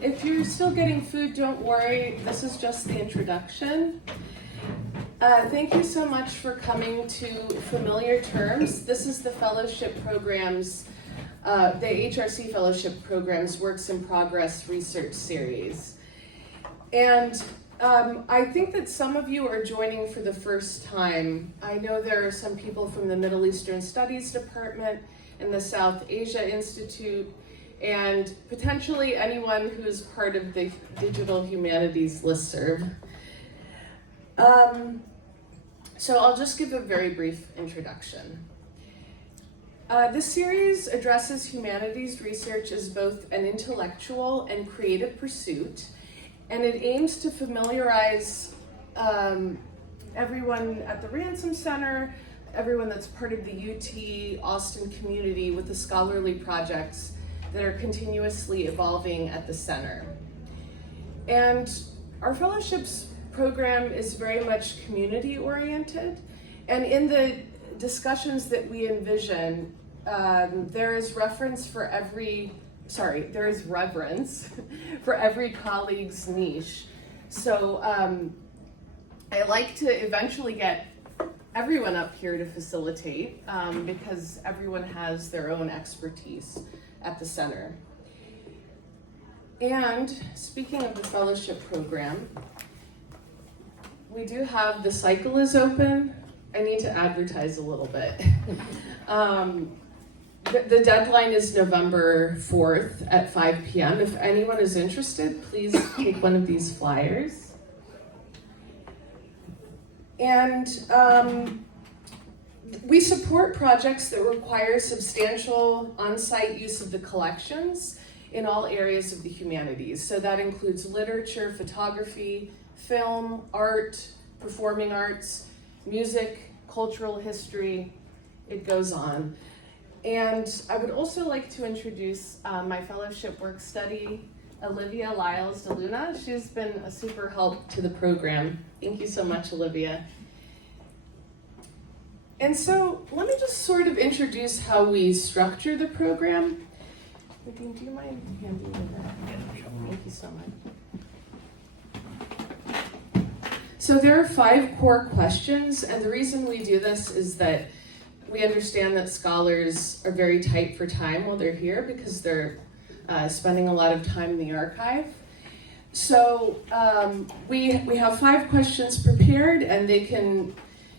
If you're still getting food, don't worry. This is just the introduction. Thank you so much for coming to Familiar Terms. This is the fellowship programs, the HRC Fellowship Programs Works in Progress Research Series. And I think that some of you are joining for the first time. I know there are some people from the Middle Eastern Studies Department and the South Asia Institute, and potentially anyone who is part of the Digital Humanities listserv. So I'll just give a very brief introduction. This series addresses humanities research as both an intellectual and creative pursuit, and it aims to familiarize everyone at the Ransom Center, everyone that's part of the UT Austin community with the scholarly projects that are continuously evolving at the center. And our fellowships program is very much community oriented, and in the discussions that we envision, there is reverence for every colleague's niche. So I like to eventually get everyone up here to facilitate because everyone has their own expertise at the center. And speaking of the fellowship program, we do have the cycle is open. I need to advertise a little bit. The deadline is November 4th at 5 p.m. If anyone is interested, please take one of these flyers. And we support projects that require substantial on-site use of the collections in all areas of the humanities. So that includes literature, photography, film, art, performing arts, music, cultural history, it goes on. And I would also like to introduce my fellowship work study, Olivia Lyles de Luna. She's been a super help to the program. Thank you so much, Olivia. And so let me just sort of introduce how we structure the program. Nadine, do you mind handing me that? Thank you so much. So there are 5 core questions, and the reason we do this is that we understand that scholars are very tight for time while they're here because they're spending a lot of time in the archive. So we have 5 questions prepared, and they can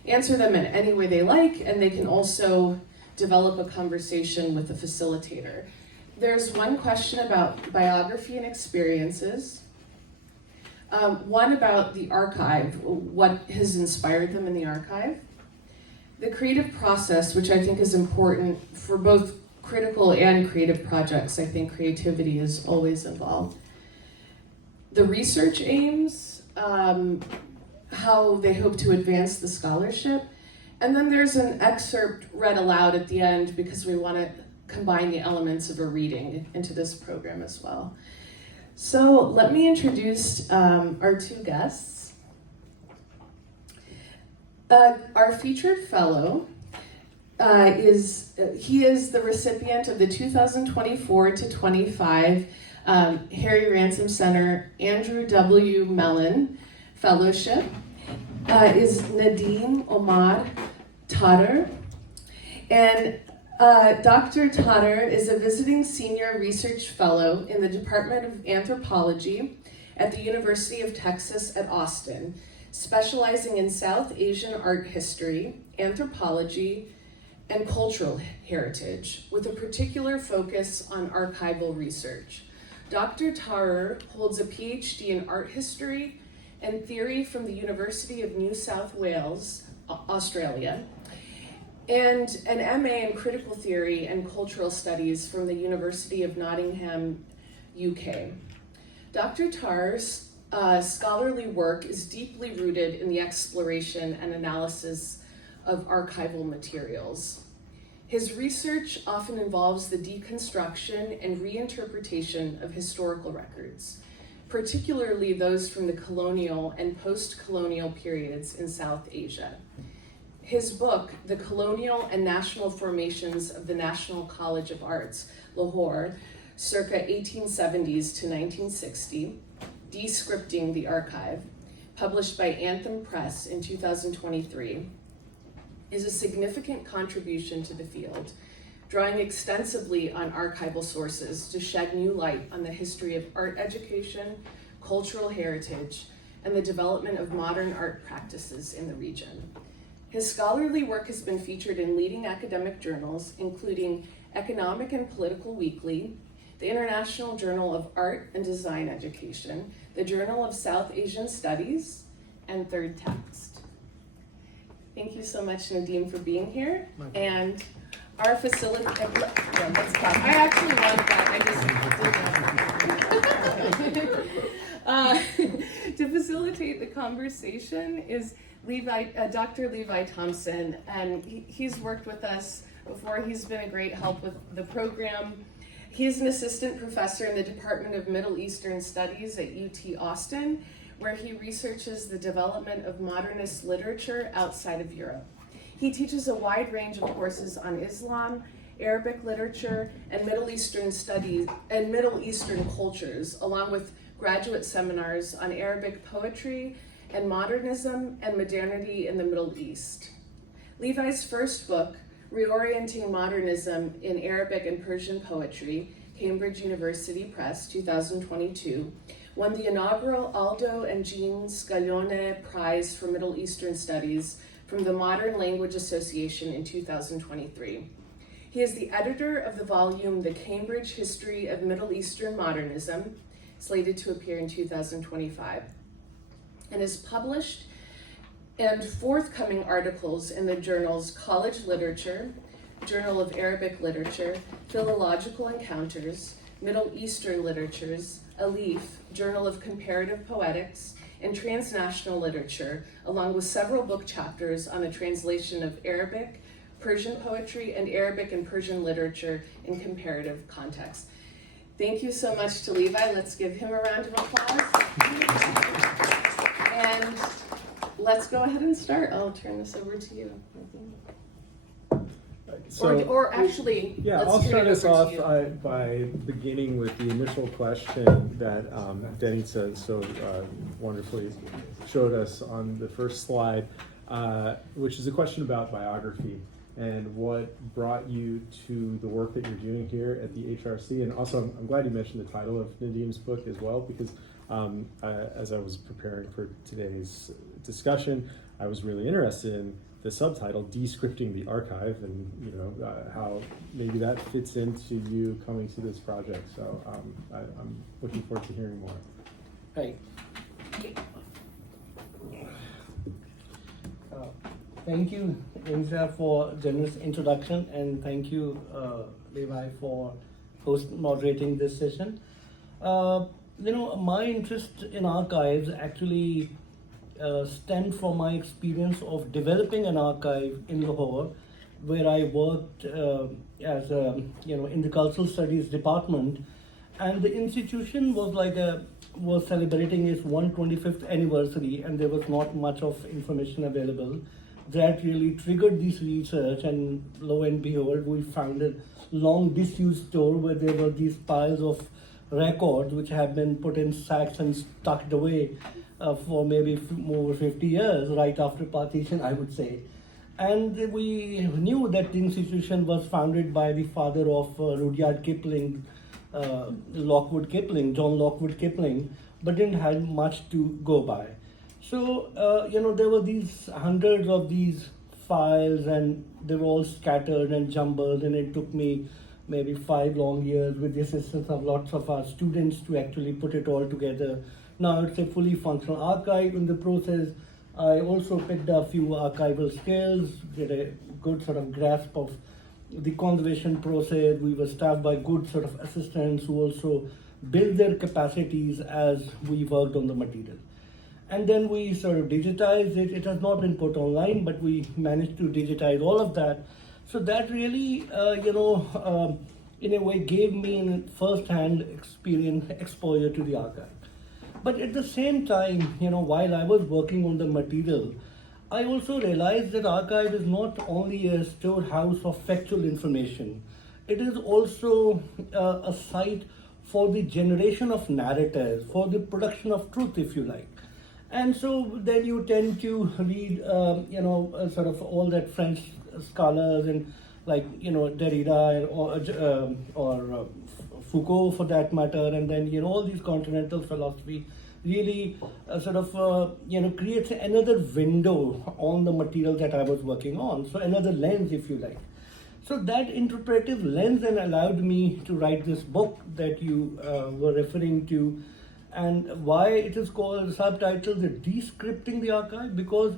answer them in any way they like, and they can also develop a conversation with the facilitator. There's one question about biography and experiences, one about the archive, what has inspired them in the archive, the creative process, which I think is important for both critical and creative projects. I think creativity is always involved. The research aims, how they hope to advance the scholarship. And then there's an excerpt read aloud at the end because we want to combine the elements of a reading into this program as well. So let me introduce our 2 guests. Our featured fellow is the recipient of the 2024 to 25 Harry Ransom Center Andrew W. Mellon Fellowship, is Nadeem Omar Tatter. And Dr. Tatter is a visiting senior research fellow in the Department of Anthropology at the University of Texas at Austin, specializing in South Asian art history, anthropology, and cultural heritage, with a particular focus on archival research. Dr. Tarer holds a PhD in art history and theory from the University of New South Wales, Australia, and an MA in critical theory and cultural studies from the University of Nottingham, UK. Dr. Tarer's scholarly work is deeply rooted in the exploration and analysis of archival materials. His research often involves the deconstruction and reinterpretation of historical records, particularly those from the colonial and post-colonial periods in South Asia. His book, The Colonial and National Formations of the National College of Arts, Lahore, circa 1870s to 1960, Descripting the Archive, published by Anthem Press in 2023, is a significant contribution to the field, drawing extensively on archival sources to shed new light on the history of art education, cultural heritage, and the development of modern art practices in the region. His scholarly work has been featured in leading academic journals, including Economic and Political Weekly, the International Journal of Art and Design Education, the Journal of South Asian Studies, and Third Text. Thank you so much, Nadeem, for being here. And our facilitator, I actually wanted that, I just did that. To facilitate the conversation is Dr. Levi Thompson, and he's worked with us before. He's been a great help with the program. He is an assistant professor in the Department of Middle Eastern Studies at UT Austin, where he researches the development of modernist literature outside of Europe. He teaches a wide range of courses on Islam, Arabic literature, and Middle Eastern studies and Middle Eastern cultures, along with graduate seminars on Arabic poetry and modernism and modernity in the Middle East. Levi's first book, Reorienting Modernism in Arabic and Persian Poetry, Cambridge University Press, 2022, won the inaugural Aldo and Jean Scaglione Prize for Middle Eastern Studies from the Modern Language Association in 2023. He is the editor of the volume The Cambridge History of Middle Eastern Modernism, slated to appear in 2025, and has published and forthcoming articles in the journals College Literature, Journal of Arabic Literature, Philological Encounters, Middle Eastern Literatures, Alif, Journal of Comparative Poetics, and Transnational Literature, along with several book chapters on the translation of Arabic, Persian poetry, and Arabic and Persian literature in comparative context. Thank you so much to Levi. Let's give him a round of applause. And let's go ahead and start. I'll turn this over to you. Or actually, yeah, I'll start us off by beginning with the initial question that Denita so wonderfully showed us on the first slide, which is a question about biography and what brought you to the work that you're doing here at the HRC. And also, I'm glad you mentioned the title of Nadeem's book as well, because as I was preparing for today's discussion, I was really interested in the subtitle, Descripting the Archive, and how maybe that fits into you coming to this project. So I'm looking forward to hearing more. Right. Thank you, Indra, for generous introduction, and thank you, Levi, for moderating this session. My interest in archives actually stemmed from my experience of developing an archive in Lahore, where I worked as in the cultural studies department, and the institution was celebrating its 125th anniversary, and there was not much of information available. That really triggered this research, and lo and behold, we found a long disused store where there were these piles of records which have been put in sacks and tucked away for maybe over 50 years, right after partition, I would say. And we knew that the institution was founded by the father of Rudyard Kipling, John Lockwood Kipling, but didn't have much to go by. So, there were these hundreds of these files, and they were all scattered and jumbled, and it took me maybe 5 long years with the assistance of lots of our students to actually put it all together. Now it's a fully functional archive. In the process, I also picked up a few archival skills, get a good sort of grasp of the conservation process. We were staffed by good sort of assistants who also built their capacities as we worked on the material. And then we sort of digitized it. It has not been put online, but we managed to digitize all of that. So that really, in a way gave me a first-hand exposure to the archive. But at the same time, while I was working on the material, I also realized that archive is not only a storehouse of factual information. it is also a site for the generation of narratives, for the production of truth, if you like. And so then you tend to read, sort of all that French scholars and like, Derrida or Foucault for that matter, and then, all these continental philosophy really creates another window on the material that I was working on. So another lens, if you like. So that interpretive lens then allowed me to write this book that you were referring to, and why it is called, subtitled, The Descripting the Archive, because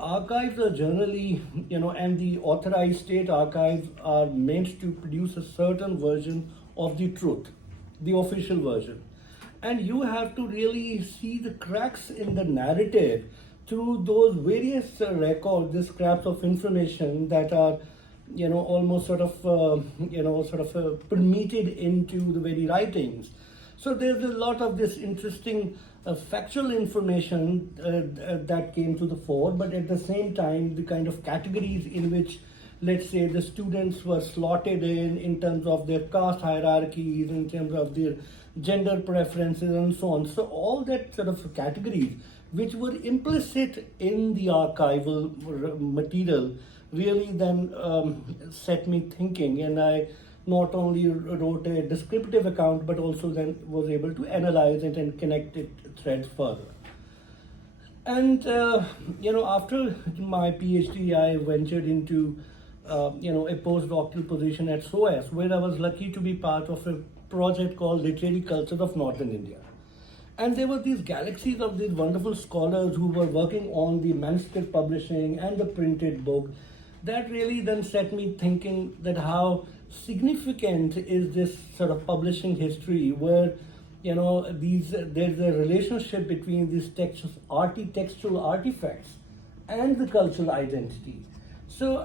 archives are generally, and the authorized state archives are meant to produce a certain version of the truth, the official version. And you have to really see the cracks in the narrative through those various records, the scraps of information that are, almost permeated into the very writings. So there's a lot of this interesting factual information that came to the fore, but at the same time, the kind of categories in which, let's say, the students were slotted in terms of their caste hierarchies, in terms of their gender preferences, and so on. So all that sort of categories, which were implicit in the archival material, really then set me thinking, and I not only wrote a descriptive account, but also then was able to analyze it and connect it threads further. And after my PhD, I ventured into a postdoctoral position at SOAS, where I was lucky to be part of a project called Literary Culture of Northern India. And there were these galaxies of these wonderful scholars who were working on the manuscript publishing and the printed book. That really then set me thinking that how significant is this sort of publishing history, where there's a relationship between these textual artifacts and the cultural identity. So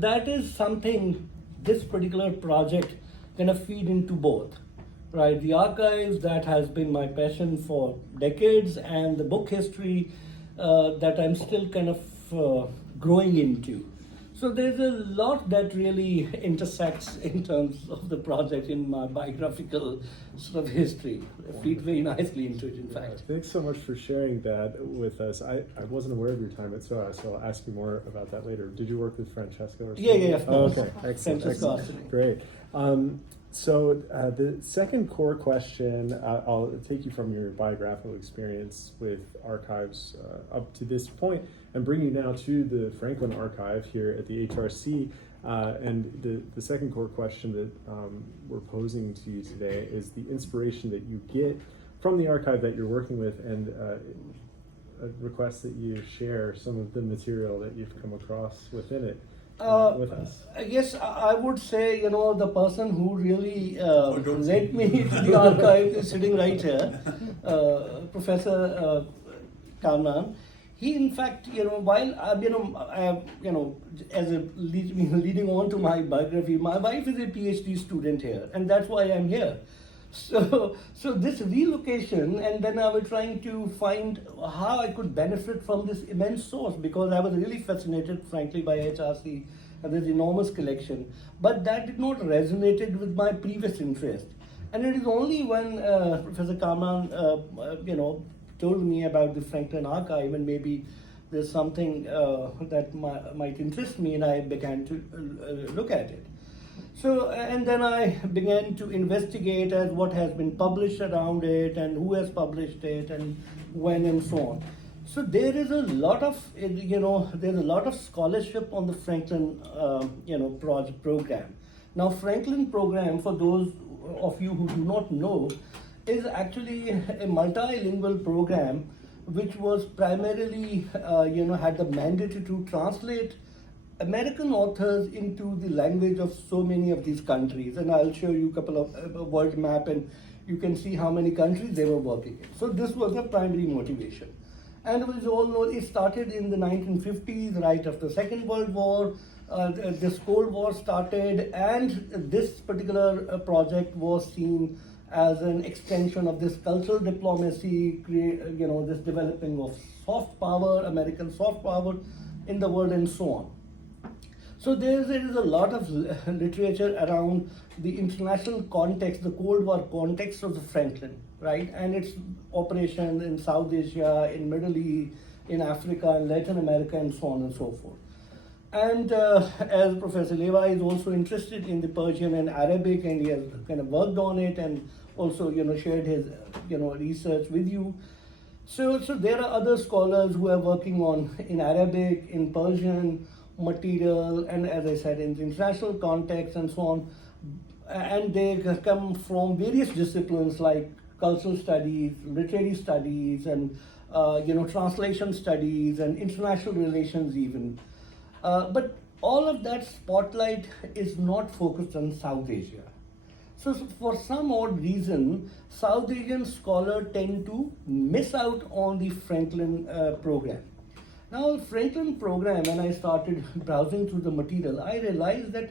that is something this particular project kind of feed into both, right? The archives, that has been my passion for decades, and the book history that I'm still kind of growing into. So there's a lot that really intersects in terms of the project in my biographical sort of history. It feeds very nicely into it, in fact. Thanks so much for sharing that with us. I wasn't aware of your time at SOAS, so I'll ask you more about that later. Did you work with Francesca or something? Yeah, of course. Oh, okay, excellent. Francesca. Great. So the second core question, I'll take you from your biographical experience with archives up to this point and bring you now to the Franklin Archive here at the HRC. And the second core question that we're posing to you today is the inspiration that you get from the archive that you're working with, and a request that you share some of the material that you've come across within it. With us. Yes, I would say, the person who really led me to the archive is sitting right here, Professor Karnan. He, in fact, while as a leading on to my biography, my wife is a PhD student here, and that's why I'm here. So this relocation, and then I was trying to find how I could benefit from this immense source, because I was really fascinated, frankly, by HRC and this enormous collection. But that did not resonate with my previous interest. And it is only when Professor Kaman, told me about the Franklin Archive, and maybe there's something that might interest me, and I began to look at it. So, and then I began to investigate as what has been published around it, and who has published it, and when, and so on. So there is a lot of, there's a lot of scholarship on the Franklin, project program. Now, Franklin program, for those of you who do not know, is actually a multilingual program which was primarily, had the mandate to translate American authors into the language of so many of these countries. And I'll show you a couple of world map, and you can see how many countries they were working in. So this was the primary motivation. And we all know it started in the 1950s, right after the Second World War. This Cold War started, and this particular project was seen as an extension of this cultural diplomacy, this developing of soft power, American soft power in the world, and so on. So there is a lot of literature around the international context, the Cold War context of the Franklin, right? And its operation in South Asia, in Middle East, in Africa, in Latin America, and so on and so forth. And as Professor Levi is also interested in the Persian and Arabic, and he has kind of worked on it, and also shared his research with you. So there are other scholars who are working on in Arabic, in Persian material, and as I said, in the international context and so on. And they come from various disciplines like cultural studies, literary studies, and translation studies, and international relations even. But all of that spotlight is not focused on South Asia. So for some odd reason, South Asian scholars tend to miss out on the Franklin program. Now, Franklin program, when I started browsing through the material, I realized that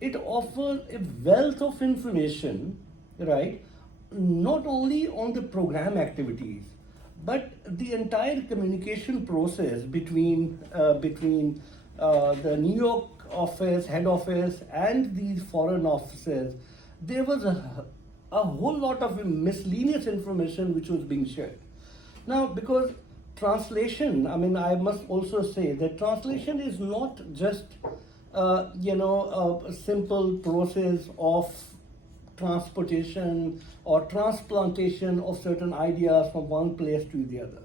it offers a wealth of information, right? Not only on the program activities, but the entire communication process between the New York office, head office, and the foreign offices. There was a whole lot of miscellaneous information which was being shared. Now, because translation, I must also say that translation is not just a simple process of transportation or transplantation of certain ideas from one place to the other.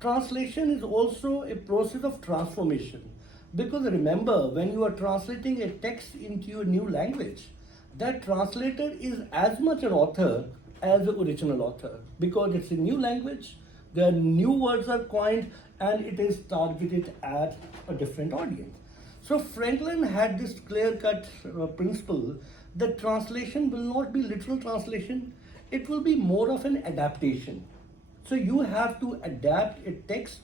Translation is also a process of transformation, because remember, when you are translating a text into a new language, that translator is as much an author as the original author, because it's a new language, the new words are coined, and it is targeted at a different audience. So Franklin had this clear-cut principle that translation will not be literal translation, it will be more of an adaptation. So you have to adapt a text,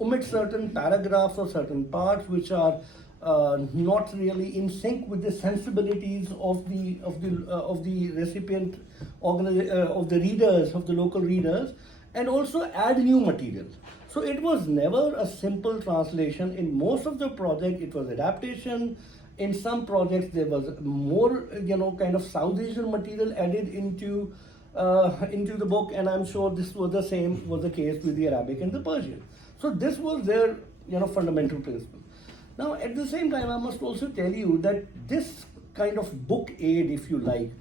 omit certain paragraphs or certain parts which are not really in sync with the sensibilities of the recipient, of the readers, of the local readers, and also add new material. So it was never a simple translation. In most of the project, it was adaptation. In some projects, there was more, kind of South Asian material added into the book, and I'm sure this was the case with the Arabic and the Persian. So this was their, fundamental principle. Now, at the same time, I must also tell you that this kind of book aid, if you like,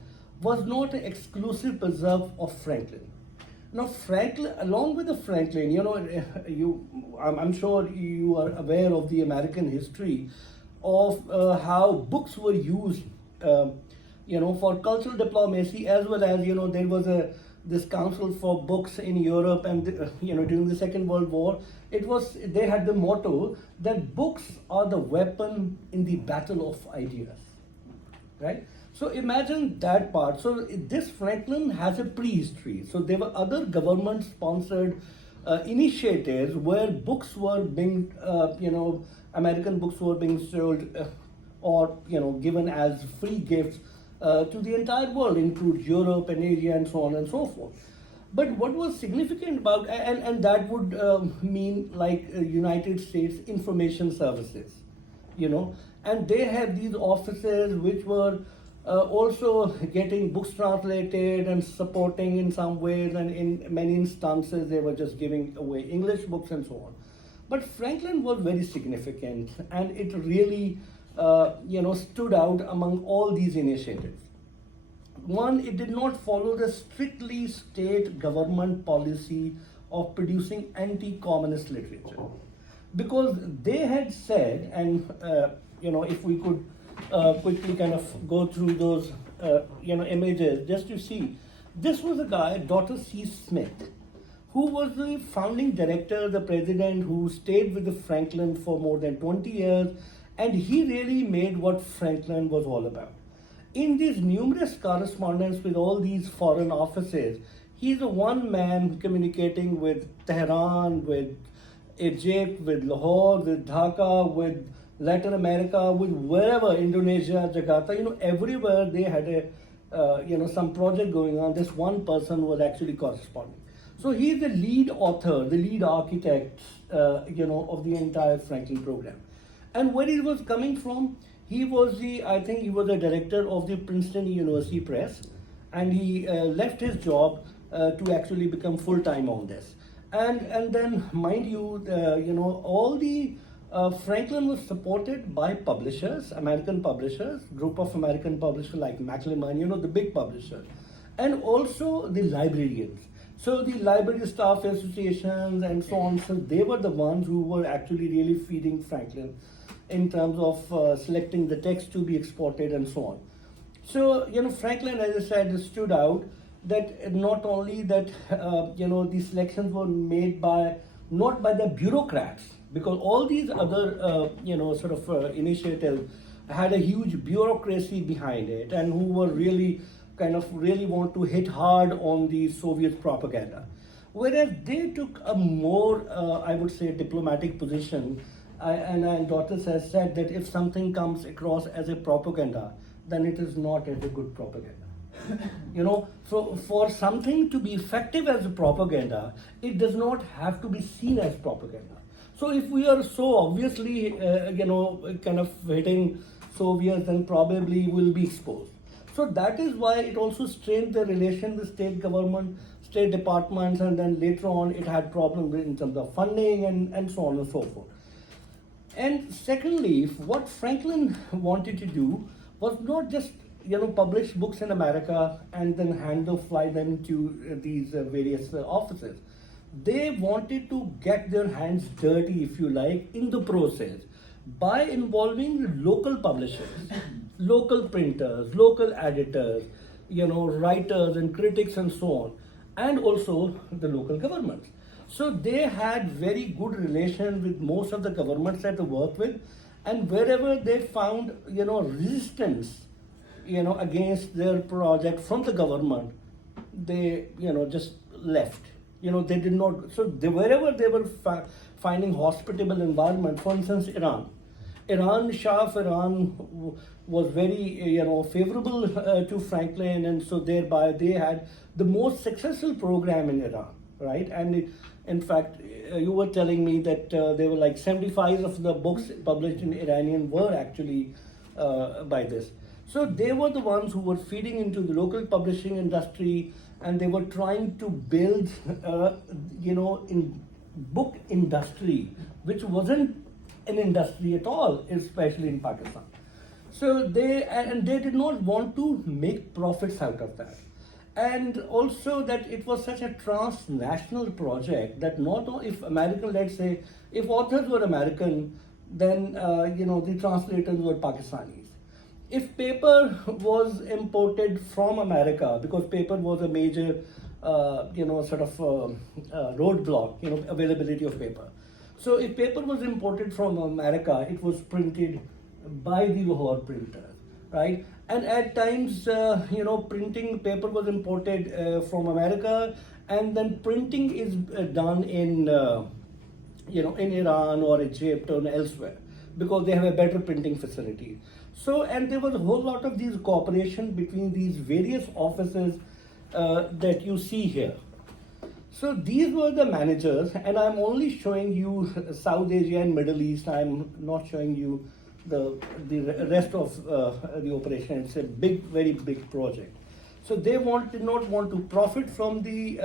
was not an exclusive preserve of Franklin. Now, Franklin, along with the Franklin, I'm sure you are aware of the American history of how books were used, for cultural diplomacy, as well as, there was this council for books in Europe, and during the Second World War, they had the motto that books are the weapon in the battle of ideas, right? So imagine that part. So this Franklin has a prehistory. So there were other government-sponsored initiatives where books were being, American books were being sold or given as free gifts to the entire world, include Europe and Asia and so on and so forth. But what was significant about, and that would mean like United States Information Services, and they have these offices which were also getting books translated and supporting in some ways, and in many instances they were just giving away English books and so on. But Franklin was very significant, and it really stood out among all these initiatives. One, it did not follow the strictly state government policy of producing anti-communist literature, because they had said, and if we could quickly kind of go through those images just to see, this was a guy, Dr. C. Smith, who was the founding director, the president, who stayed with the Franklin for more than 20 years, and he really made what Franklin was all about. In these numerous correspondence with all these foreign offices, he's a one man communicating with Tehran, with Egypt, with Lahore, with Dhaka, with Latin America, with wherever, Indonesia, Jakarta, everywhere they had a, some project going on. This one person was actually corresponding. So he's the lead author, the lead architect, of the entire Franklin program. And where he was coming from, I think he was the director of the Princeton University Press, and he left his job to actually become full-time on this. And then, mind you, all the Franklin was supported by publishers, American publishers, group of American publishers like Macmillan, the big publisher, and also the librarians. So the library staff associations and so on, so they were the ones who were actually really feeding Franklin in terms of selecting the text to be exported and so on. So, Franklin, as I said, stood out that not only that, these selections were made not by the bureaucrats, because all these other, initiatives had a huge bureaucracy behind it, and who were really want to hit hard on the Soviet propaganda. Whereas they took a more, I would say, diplomatic position, and Daughters has said that if something comes across as a propaganda, then it is not as a good propaganda. For something to be effective as a propaganda, it does not have to be seen as propaganda. So if we are so obviously, kind of hitting Soviets, then probably will be exposed. So that is why it also strained the relation with state government, state departments, and then later on it had problems in terms of funding and so on and so forth. And secondly, what Franklin wanted to do was not just publish books in America and then fly them to these various offices. They wanted to get their hands dirty, if you like, in the process by involving local publishers, local printers, local editors, writers and critics and so on, and also the local governments. So they had very good relation with most of the governments that they worked with, and wherever they found resistance against their project from the government, they just left. They did not. So wherever they were finding hospitable environment, for instance, Shah of Iran was very favorable to Franklin, and so thereby they had the most successful program in Iran, right? And in fact, you were telling me that there were like 75 of the books published in Iranian were actually by this. So they were the ones who were feeding into the local publishing industry, and they were trying to build, in book industry, which wasn't an industry at all, especially in Pakistan. So they did not want to make profits out of that. And also that it was such a transnational project that not only if American, let's say, if authors were American, then, the translators were Pakistanis. If paper was imported from America, because paper was a major, roadblock, availability of paper. So if paper was imported from America, it was printed by the Lahore printer, right? And at times, printing paper was imported from America, and then printing is done in, in Iran or Egypt or elsewhere, because they have a better printing facility. So, and there was a whole lot of these cooperation between these various offices that you see here. So these were the managers, and I'm only showing you South Asia and Middle East. I'm not showing you the rest of the operation. It's a big, very big project. So they did not want to profit from the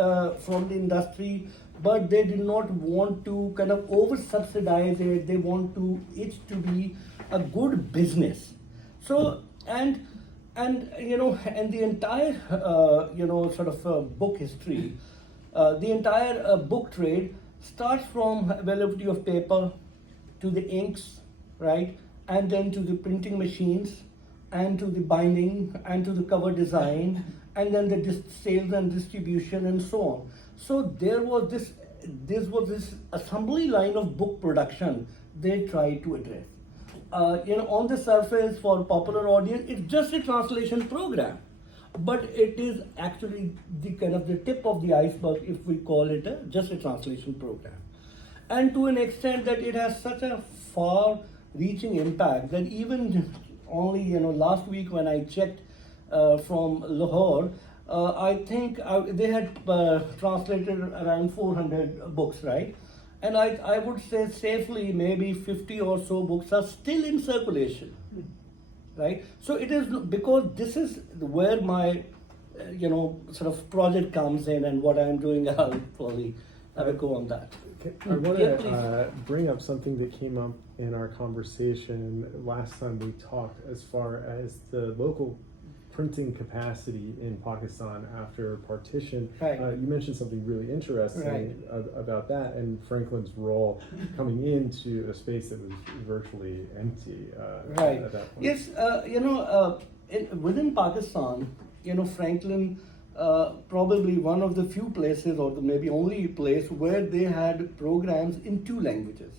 industry, but they did not want to kind of over subsidize it. They want it to be a good business. So and the entire book history, the entire book trade starts from availability of paper to the inks, right, and then to the printing machines, and to the binding, and to the cover design, and then the sales and distribution and so on. So there was this assembly line of book production they tried to address. On the surface, for popular audience, it's just a translation program, but it is actually the kind of the tip of the iceberg if we call it just a translation program. And to an extent that it has such a far-reaching impact that even only last week when I checked from Lahore, I think they had translated around 400 books, right? And I would say safely maybe 50 or so books are still in circulation, right? So it is because this is where my sort of project comes in, and what I'm doing, I'll probably have a go on that. I want Yeah, to bring up something that came up in our conversation last time we talked, as far as the local printing capacity in Pakistan after partition. Right. You mentioned something really interesting Right. About that, and Franklin's role coming into a space that was virtually empty Right. at that point. Yes, within Pakistan, Franklin, probably one of the few places, or maybe only place, where they had programs in 2 languages.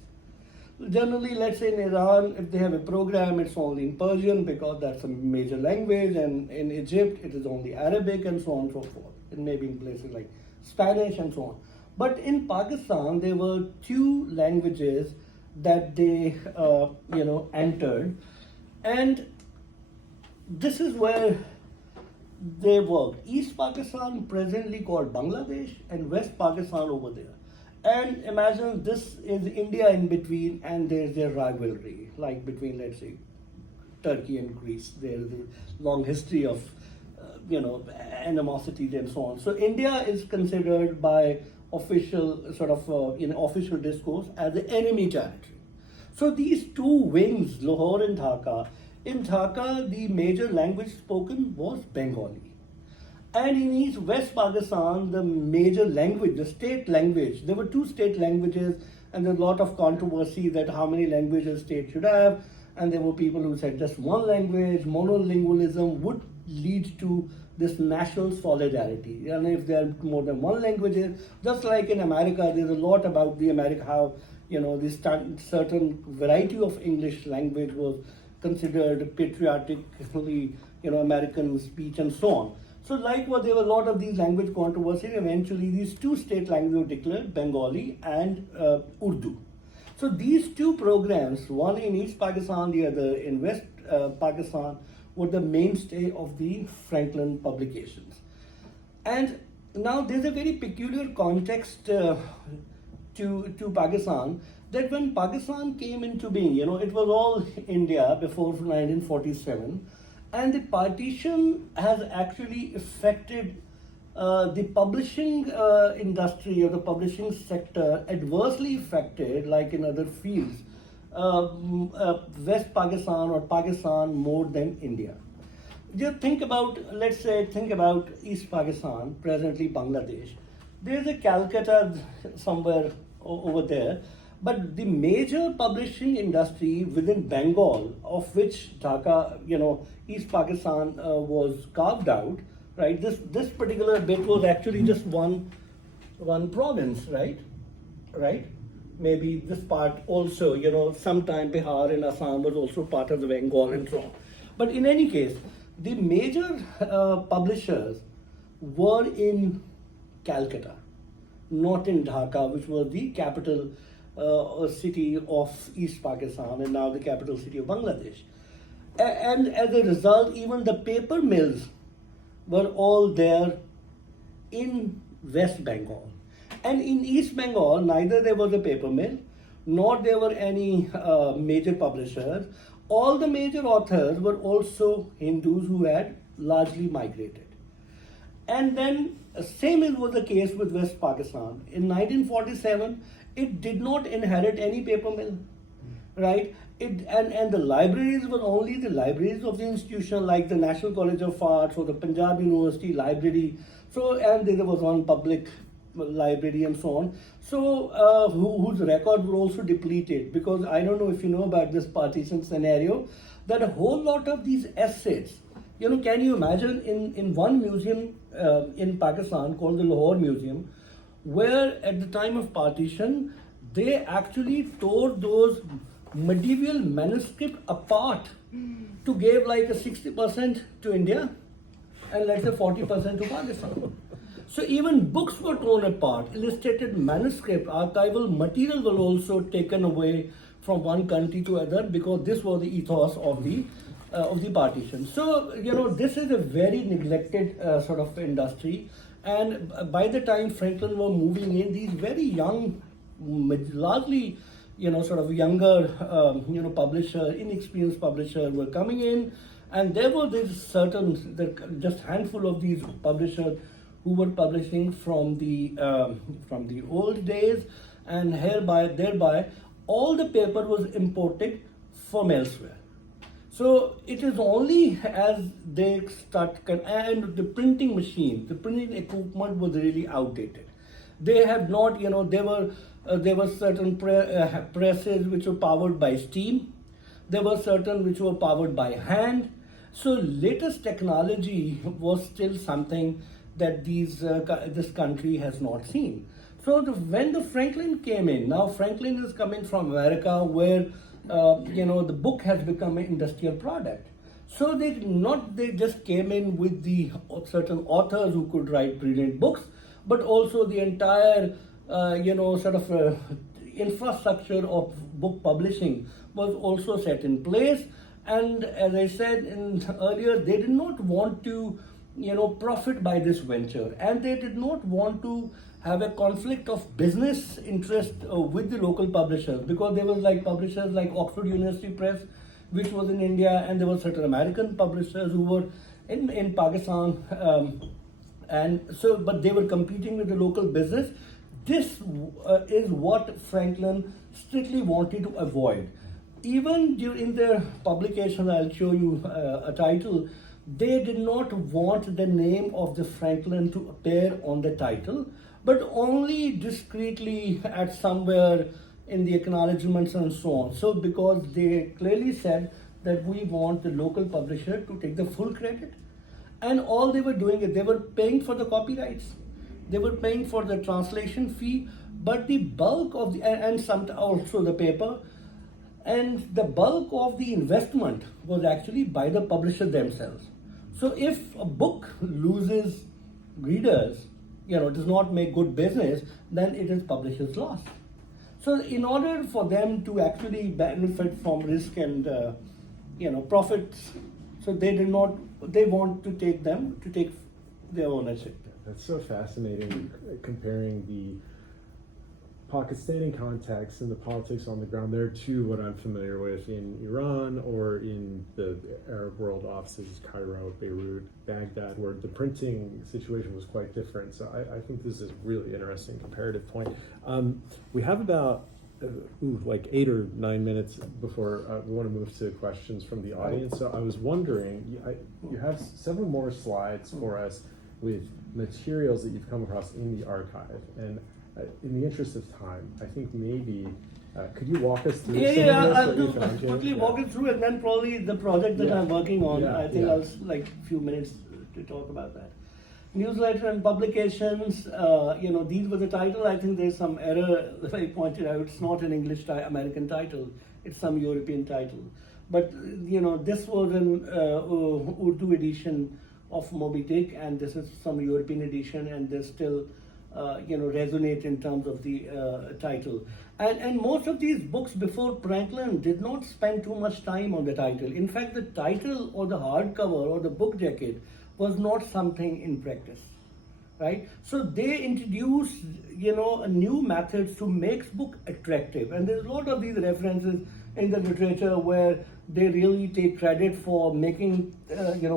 Generally, let's say in Iran, if they have a program, it's only in Persian because that's a major language, and in Egypt, it is only Arabic, and so on and so forth. It may be in places like Spanish and so on. But in Pakistan, there were 2 languages that they, entered, and this is where they work. East Pakistan, presently called Bangladesh, and West Pakistan over there. And imagine this is India in between, and there's their rivalry, like between, let's say, Turkey and Greece. There's a long history of, animosity and so on. So India is considered by official official discourse as the enemy territory. So these 2 wings, Lahore and Dhaka. In Dhaka, the major language spoken was Bengali. And in East West Pakistan, the major language, the state language, there were 2 state languages, and there's a lot of controversy that how many languages state should have. And there were people who said just one language, monolingualism would lead to this national solidarity. And if there are more than one language, just like in America, there's a lot about the America, how, this certain variety of English language was considered patriotically, American speech and so on. So like what there were a lot of these language controversies, eventually these 2 state languages were declared, Bengali and Urdu. So these 2 programs, one in East Pakistan, the other in West Pakistan, were the mainstay of the Franklin publications. And now there's a very peculiar context to Pakistan, that when Pakistan came into being, it was all India before 1947, and the partition has actually affected the publishing industry or the publishing sector, adversely affected, like in other fields, West Pakistan or Pakistan more than India. Just think about East Pakistan, presently Bangladesh. There's a Calcutta somewhere over there, but the major publishing industry within Bengal, of which Dhaka, East Pakistan was carved out, right? This particular bit was actually just one province, right? Maybe this part also, sometime Bihar and Assam was also part of the Bengal and so on. But in any case, the major publishers were in Calcutta, not in Dhaka, which was the capital city of East Pakistan and now the capital city of Bangladesh. And as a result, even the paper mills were all there in West Bengal. And in East Bengal, neither there was a paper mill, nor there were any major publishers. All the major authors were also Hindus who had largely migrated. And then same was the case with West Pakistan. In 1947, it did not inherit any paper mill, right? And the libraries were only the libraries of the institution, like the National College of Arts or the Punjab University Library. So, and there was one public library and so on. So, whose records were also depleted, because I don't know if you know about this partition scenario, that a whole lot of these assets, can you imagine in one museum in Pakistan called the Lahore Museum, where at the time of partition, they actually tore those medieval manuscripts apart to give like a 60% to India and let's say 40% to Pakistan. So even books were torn apart, illustrated manuscript, archival material were also taken away from one country to other, because this was the ethos of the partition. So, this is a very neglected sort of industry. And by the time Franklin were moving in, these very young largely, sort of younger, inexperienced publisher were coming in, and there were just handful of these publishers who were publishing from the old days, and thereby all the paper was imported from elsewhere. So it is only as they and the printing machine, the printing equipment was really outdated. They had not, there were certain presses which were powered by steam. There were certain which were powered by hand. So latest technology was still something that this country has not seen. So when the Franklin came in, now Franklin is coming from America, where the book has become an industrial product. So they just came in with the certain authors who could write brilliant books, but also the entire infrastructure of book publishing was also set in place. And as I said earlier, they did not want to profit by this venture, and they did not want to have a conflict of business interest with the local publishers, because there was publishers like Oxford University Press, which was in India, and there were certain American publishers who were in Pakistan, but they were competing with the local business. This is what Franklin strictly wanted to avoid. Even during their publication, I'll show you a title. They did not want the name of the Franklin to appear on the title, but only discreetly at somewhere in the acknowledgements and so on. So because they clearly said that we want the local publisher to take the full credit, and all they were doing is they were paying for the copyrights, they were paying for the translation fee, but the bulk of also the paper, and the bulk of the investment was actually by the publisher themselves. So if a book loses readers, does not make good business, then it is publisher's loss. So in order for them to actually benefit from risk and profits, so they want to take their ownership. That's so fascinating, comparing the Pakistani context and the politics on the ground there to what I'm familiar with in Iran or in the Arab world offices, Cairo, Beirut, Baghdad, where the printing situation was quite different. So I think this is a really interesting comparative point. We have about 8 or 9 minutes before we want to move to questions from the audience. So I was wondering, you have several more slides for us with materials that you've come across in the archive, and in the interest of time, I think maybe could you walk us through some of this? I'll quickly walk it through, and then probably the project that I'm working on. I think I'll a few minutes to talk about that. Newsletter and publications. These were the title. I think there's some error that I pointed out. It's not an English American title. It's some European title. But this was an Urdu edition of Moby Dick, and this is some European edition, and there's still resonate in terms of the title. And most of these books before Franklin did not spend too much time on the title. In fact, the title or the hardcover or the book jacket was not something in practice, right? So they introduced, new methods to make book attractive. And there's a lot of these references in the literature where they really take credit for making,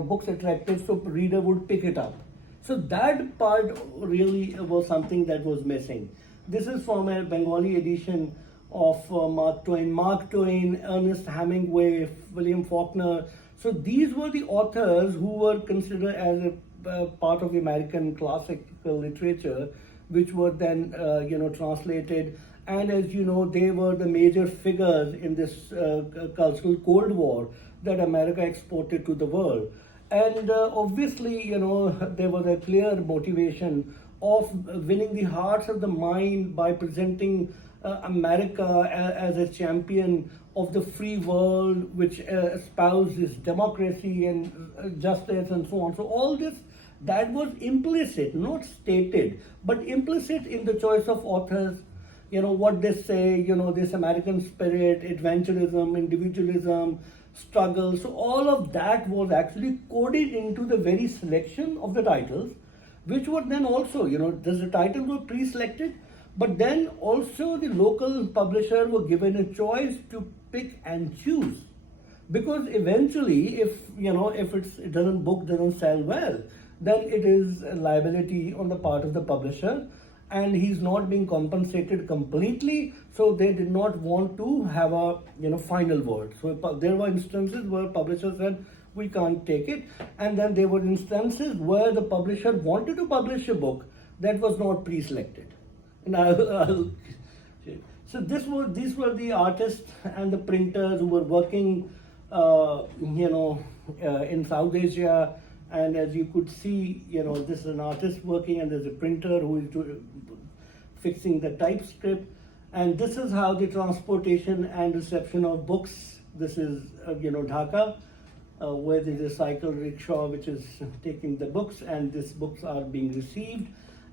books attractive so reader would pick it up. So that part really was something that was missing. This is from a Bengali edition of Mark Twain, Ernest Hemingway, William Faulkner. So these were the authors who were considered as a part of American classical literature, which were then translated. And as you know, they were the major figures in this cultural Cold War that America exported to the world. And obviously, there was a clear motivation of winning the hearts of the mind by presenting America as a champion of the free world, which espouses democracy and justice and so on. So all this, that was implicit, not stated, but implicit in the choice of authors. What they say, this American spirit, adventurism, individualism, struggle. So all of that was actually coded into the very selection of the titles, which were then also, the titles were pre-selected, But then also the local publisher were given a choice to pick and choose, because eventually, if it doesn't sell well, then it is a liability on the part of the publisher, and he's not being compensated completely. So they did not want to have a final word. So there were instances where publishers said we can't take it, and then there were instances where the publisher wanted to publish a book that was not pre-selected. And so these were the artists and the printers who were working, in South Asia. And as you could see, this is an artist working, and there's a printer who is fixing the typescript. And this is how the transportation and reception of books. This is Dhaka, where there's a cycle rickshaw which is taking the books, and these books are being received.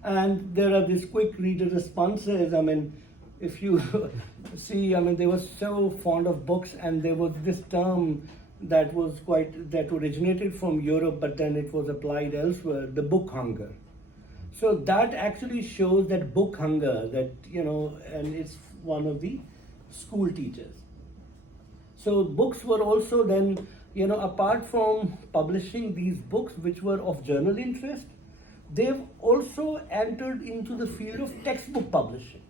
And there are these quick reader responses. I mean, if you see, they were so fond of books, and there was this term that originated from Europe, but then it was applied elsewhere, the book hunger. So that actually shows that book hunger, and it's one of the school teachers. So books were also then, apart from publishing these books which were of general interest, they've also entered into the field of textbook publishing.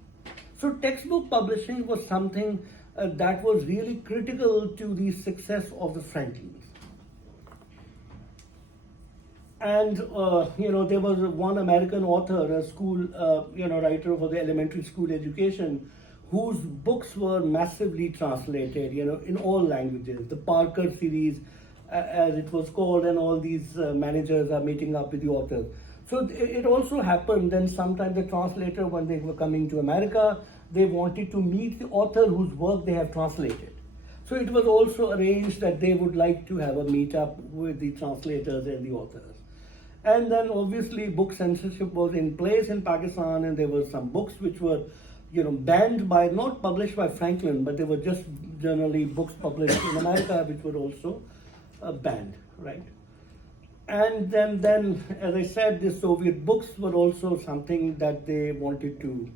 So textbook publishing was something that was really critical to the success of the Franklins. And there was one American author, a school writer for the elementary school education, whose books were massively translated, in all languages. The Parker series, as it was called, and all these managers are meeting up with the authors. So it also happened then sometimes the translator, when they were coming to America, they wanted to meet the author whose work they have translated. So it was also arranged that they would like to have a meetup with the translators and the authors. And then obviously book censorship was in place in Pakistan, and there were some books which were banned not published by Franklin, but they were just generally books published in America which were also banned, right? And then, as I said, the Soviet books were also something that they wanted to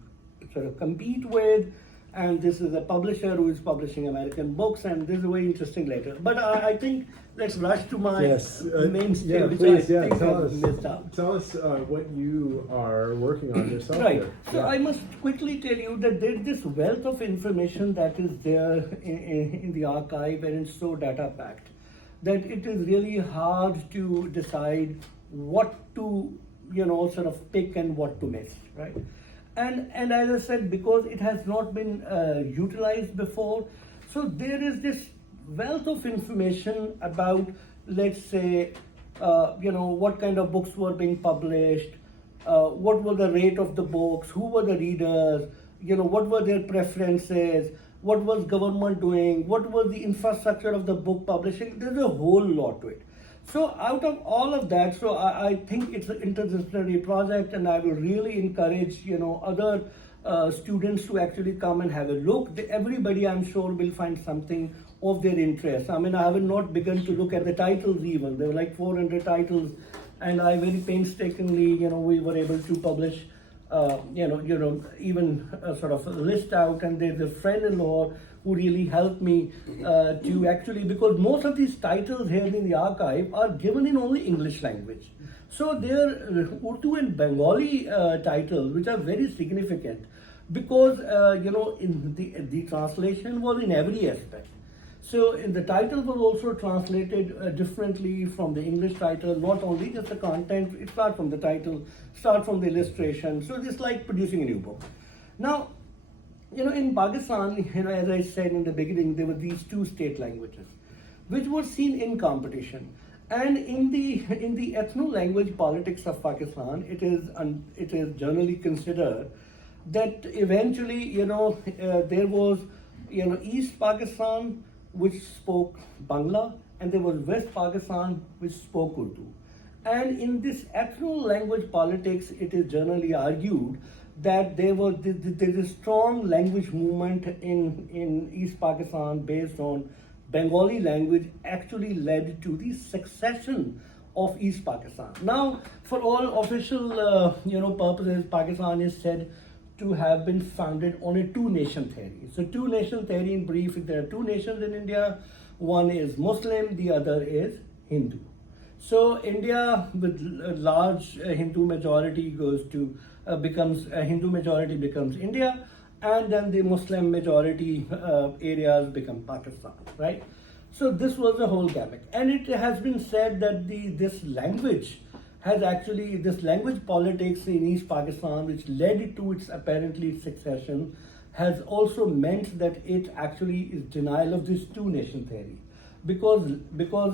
sort of compete with. And this is a publisher who is publishing American books, and this is a very interesting letter. But I think let's rush to my main stage, which please, I think tell I us, missed out. Tell us what you are working on yourself. Right. Here. So I must quickly tell you that there's this wealth of information that is there in the archive, and it's so data packed that it is really hard to decide what to sort of pick and what to miss, right? And as I said, because it has not been utilized before, so there is this wealth of information about, let's say, what kind of books were being published, what was the rate of the books, who were the readers, what were their preferences, what was government doing, what was the infrastructure of the book publishing. There's a whole lot to it. So out of all of that, so I think it's an interdisciplinary project, and I will really encourage other students to actually come and have a look. Everybody, I'm sure, will find something of their interest. I have not begun to look at the titles even. There were like 400 titles, and I very painstakingly, we were able to publish, even sort of list out. And there's a friend-in-law who really helped me to actually, because most of these titles here in the archive are given in only English language. So they're Urdu and Bengali titles, which are very significant, because in the translation was in every aspect. So in the title was also translated differently from the English title, not only just the content. It starts from the title, start from the illustration. So it's like producing a new book. Now, in Pakistan, as I said in the beginning, there were these two state languages, which were seen in competition. And in the ethno-language politics of Pakistan, it is generally considered that eventually, there was, East Pakistan, which spoke Bangla, and there was West Pakistan, which spoke Urdu. And in this ethno-language politics, it is generally argued that there is a strong language movement in East Pakistan based on Bengali language, actually led to the succession of East Pakistan. Now, for all official purposes, Pakistan is said to have been founded on a two-nation theory. So two-nation theory in brief, there are two nations in India. One is Muslim, the other is Hindu. So India with a large Hindu majority becomes India, and then the Muslim majority areas become Pakistan, right? So this was the whole gamut, and it has been said that this language politics in East Pakistan, which led to its apparently succession, has also meant that it actually is denial of this two-nation theory. Because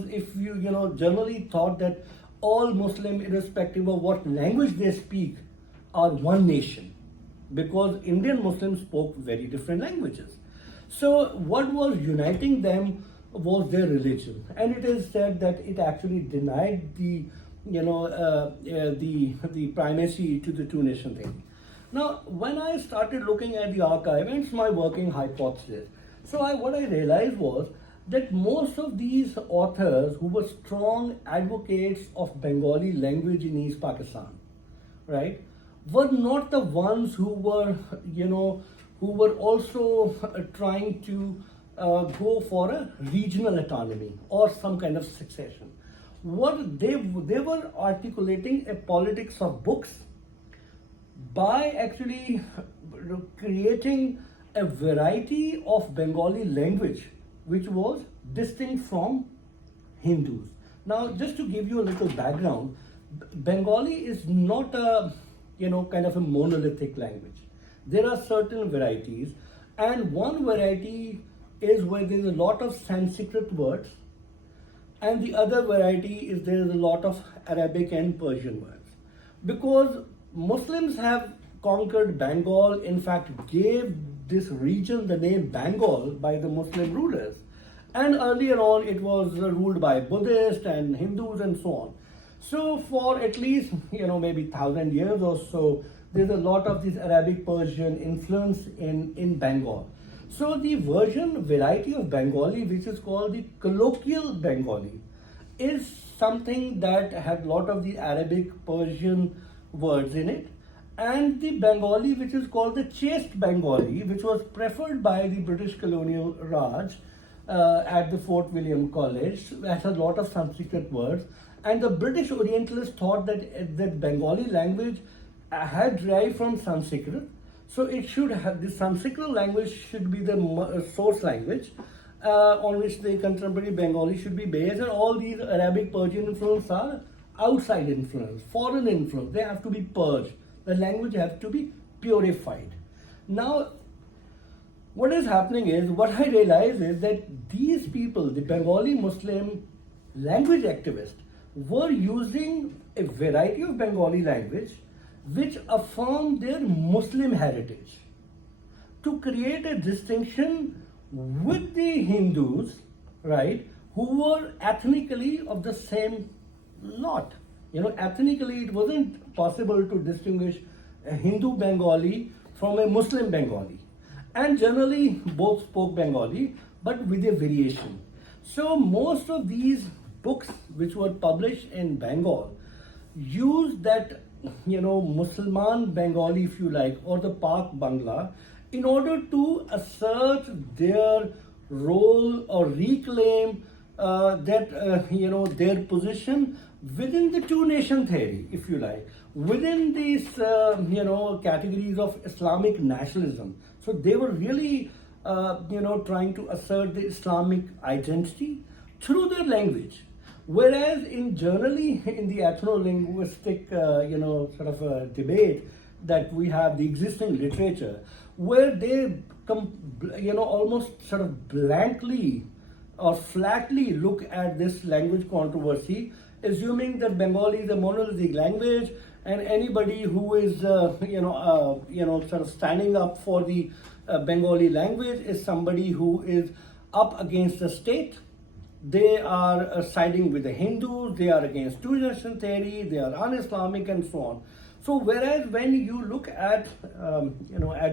if you generally thought that all Muslim, irrespective of what language they speak, are one nation, because Indian Muslims spoke very different languages. So what was uniting them was their religion, and it is said that it actually denied the primacy to the two-nation thing. Now, when I started looking at the archive, and it's my working hypothesis, what I realized was that most of these authors who were strong advocates of Bengali language in East Pakistan, right, were not the ones who were also trying to go for a regional autonomy or some kind of succession. What they were articulating a politics of books by actually creating a variety of Bengali language which was distinct from Hindus. Now, just to give you a little background, Bengali is not a kind of a monolithic language. There are certain varieties, and one variety is where there is a lot of Sanskrit words, and the other variety is there is a lot of Arabic and Persian words. Because Muslims have conquered Bengal, in fact gave this region the name Bengal by the Muslim rulers. And earlier on it was ruled by Buddhists and Hindus and so on. So for at least maybe 1,000 years or so, there's a lot of this Arabic Persian influence in Bengal. So the variety of Bengali, which is called the colloquial Bengali, is something that has a lot of the Arabic Persian words in it. And the Bengali, which is called the chaste Bengali, which was preferred by the British colonial Raj at the Fort William College, has a lot of Sanskrit words. And the British Orientalists thought that Bengali language had derived from Sanskrit. So it should have, the Sanskrit language should be the source language on which the contemporary Bengali should be based, and all these Arabic Persian influence are outside influence, foreign influence. They have to be purged. The language has to be purified. Now, what is happening is, what I realize is that these people, the Bengali Muslim language activists, were using a variety of Bengali language which affirm their Muslim heritage to create a distinction with the Hindus, right, who were ethnically of the same lot. Ethnically it wasn't possible to distinguish a Hindu Bengali from a Muslim Bengali. And generally both spoke Bengali, but with a variation. So most of these books which were published in Bengal used that Musliman Bengali, if you like, or the Pak Bangla, in order to assert their role or reclaim their position within the two-nation theory, if you like, within these categories of Islamic nationalism. So they were really trying to assert the Islamic identity through their language. Whereas generally in the ethno-linguistic debate that we have, the existing literature, where they almost sort of blankly or flatly look at this language controversy, assuming that Bengali is a monolithic language, and anybody who is sort of standing up for the Bengali language is somebody who is up against the state. They are siding with the Hindus, they are against two-nation theory, they are un-Islamic and so on. So whereas when you look at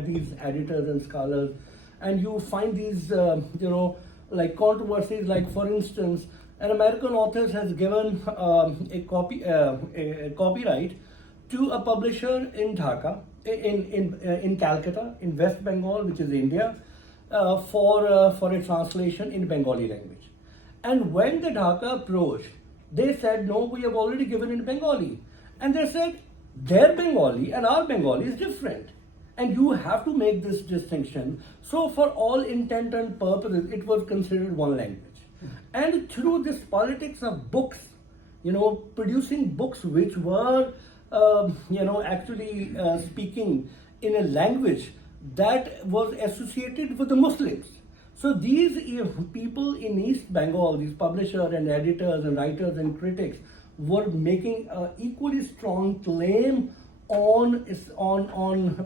these editors and scholars, and you find these like controversies, like for instance, an American author has given a copyright to a publisher in Dhaka in Calcutta, in West Bengal, which is India, for a translation in Bengali language. And when the Dhaka approached, they said, no, we have already given in Bengali. And they said, their Bengali and our Bengali is different. And you have to make this distinction. So for all intent and purposes, it was considered one language. And through this politics of books, producing books which were, actually speaking in a language that was associated with the Muslims. So these people in East Bengal, these publishers and editors and writers and critics, were making an equally strong claim on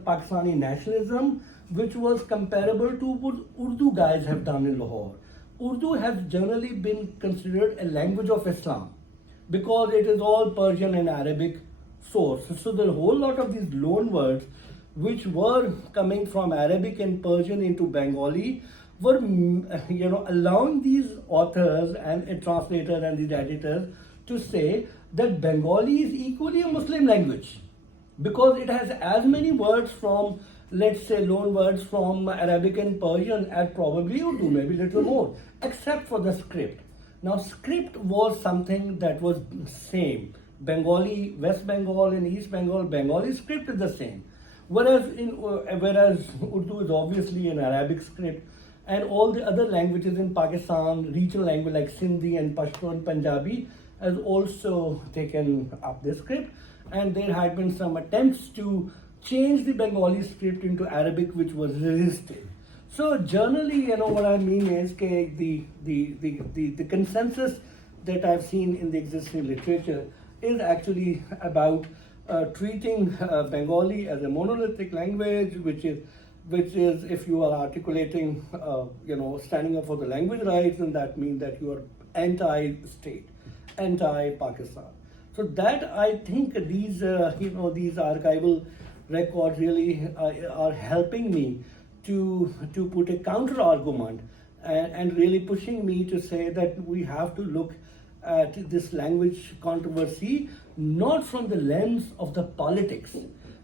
Pakistani nationalism, which was comparable to what Urdu guys have done in Lahore. Urdu has generally been considered a language of Islam because it is all Persian and Arabic source. So the whole lot of these loan words which were coming from Arabic and Persian into Bengali were allowing these authors and translators and these editors to say that Bengali is equally a Muslim language because it has as many words from, let's say, loan words from Arabic and Persian as probably Urdu, maybe little more, except for the script. Now, script was something that was same. Bengali, West Bengal and East Bengal, Bengali script is the same. Whereas Urdu is obviously an Arabic script, and all the other languages in Pakistan, regional language like Sindhi and Pashto and Punjabi, has also taken up this script. And there had been some attempts to change the Bengali script into Arabic, which was resisted. So generally, what I mean is that the consensus that I've seen in the existing literature is actually about treating Bengali as a monolithic language, which is, if you are articulating, standing up for the language rights, then that means that you are anti-state, anti-Pakistan. So that I think these archival records really are helping me to put a counter argument and really pushing me to say that we have to look at this language controversy not from the lens of the politics.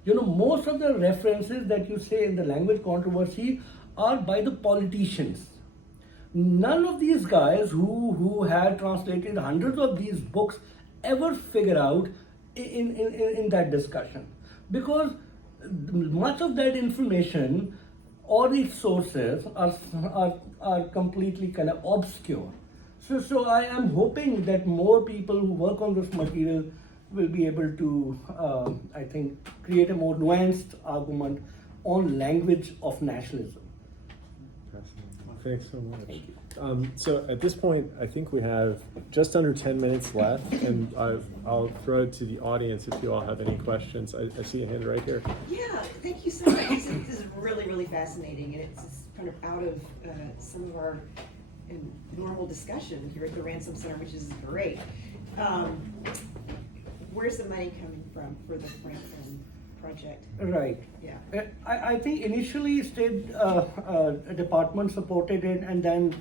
Most of the references that you say in the language controversy are by the politicians. None of these guys who had translated hundreds of these books ever figure out in that discussion, because much of that information or its sources are completely kind of obscure. So I am hoping that more people who work on this material will be able to, I think, create a more nuanced argument on language of nationalism. Thanks so much. Thank you. So at this point, I think we have just under 10 minutes left, and I'll throw it to the audience if you all have any questions. I see a hand right here. Yeah, thank you so much. This is really, really fascinating, and it's kind of out of some of our normal discussion here at the Ransom Center, which is great. Where's the money coming from for the Franklin project? Right. Yeah. I think initially State Department supported it, and then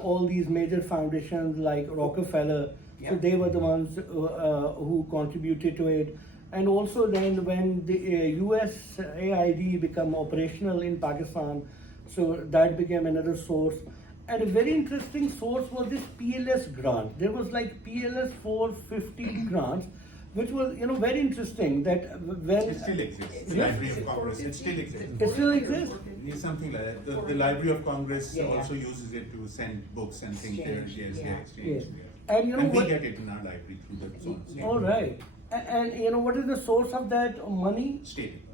all these major foundations like Rockefeller, so they were the ones who contributed to it. And also then when the USAID became operational in Pakistan, so that became another source. And a very interesting source was this PLS grant. There was like PLS 450 grants, which was very interesting. That when it still exists. Yeah. Library of Congress, it still exists. It still exists. It's something like that. The Library of Congress Yeah. also uses it to send books and things there. Exchange, Yes, yeah. they exchange. Yes. Yeah. And we what? get it in our library through the same All right. And what is the source of that money? state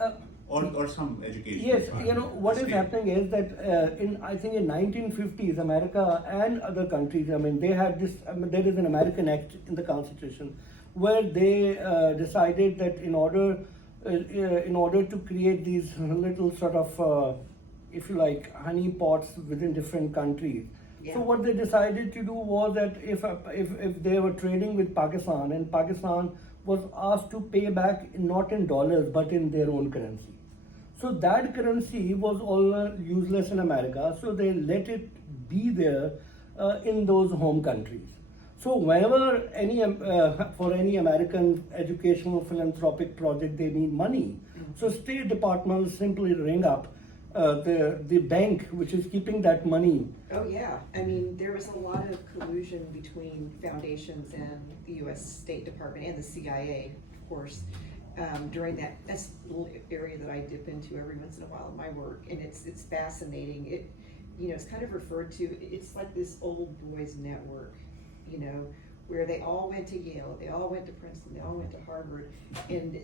Uh, or some education. Yes, what is State. happening is that I think in 1950s, America and other countries, I mean, they had this. There is an American Act in the Constitution where they decided that in order to create these little sort of, if you like, honey pots within different countries. Yeah. So what they decided to do was that if they were trading with Pakistan, and Pakistan was asked to pay back not in dollars but in their own currency. So that currency was all useless in America, so they let it be there in those home countries. So whenever for any American educational philanthropic project they need money, So State Department will simply ring up the bank which is keeping that money. Oh, yeah. I mean, there was a lot of collusion between foundations and the U.S. State Department and the CIA, of course, during that's a little area that I dip into every once in a while in my work, and it's fascinating. It's kind of referred to, it's like this old boys network, where they all went to Yale, they all went to Princeton, they all went to Harvard, and,